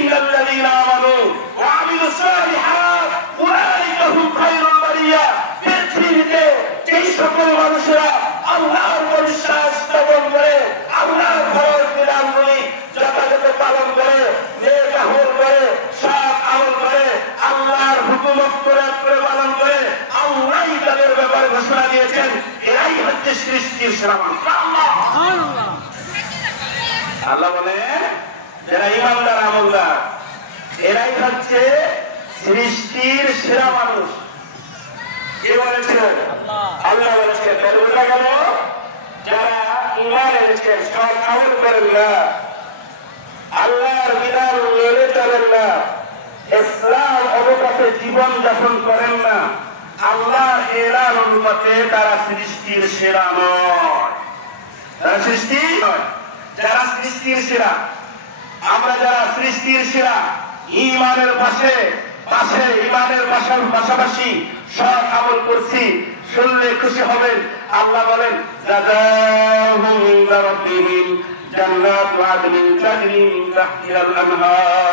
ইন্নাল্লাযীনা আমানু ওয়া আমিলুস সালিহাত উলাইকা হুম খায়রুল বারিয়া। পৃথিবীতে যেই সকল মানুষেরা আল্লাহর বিশ্বাস স্থাপন করে, আল্লাহর ফরজ বিধানগুলি যথাযথ পালন করে, নেক আমল করে, সৎ আমল করে, আল্লাহর হুকুম করে পালন করে, আল্লাহই তাদের ব্যাপারে ঘোষণা দিয়েছেন এরাই হচ্ছে সৃষ্টির সেরা মানুষ। আল্লাহ বলে যারা ইমানদার আমলদার এরাই হচ্ছে সৃষ্টির সেরা মানুষ। কে বলেছেন? আল্লাহ বলেছেন। বোঝা গেল যারা ঈমান এনেছেন, সৎ আমল করেন না, আল্লাহর বিধান মেনে চলেন না, ইসলাম অনুপাতে জীবন যাপন করেন না, আল্লাহর এলান অনুপাতে তারা সৃষ্টির সেরা নয়। তারা সৃষ্টি নয়, যারা সৃষ্টির সেরা। আমরা যারা সৃষ্টির সেরা ঈমানের ঈমানের পাশাপাশি সৎ আমল করছি, শুনলে খুশি হবেন। আল্লাহ বলেন জাযাহুম মিন রাব্বিহিম জান্নাতু আদনিন তাজরি মিন তাহতিহাল আনহার।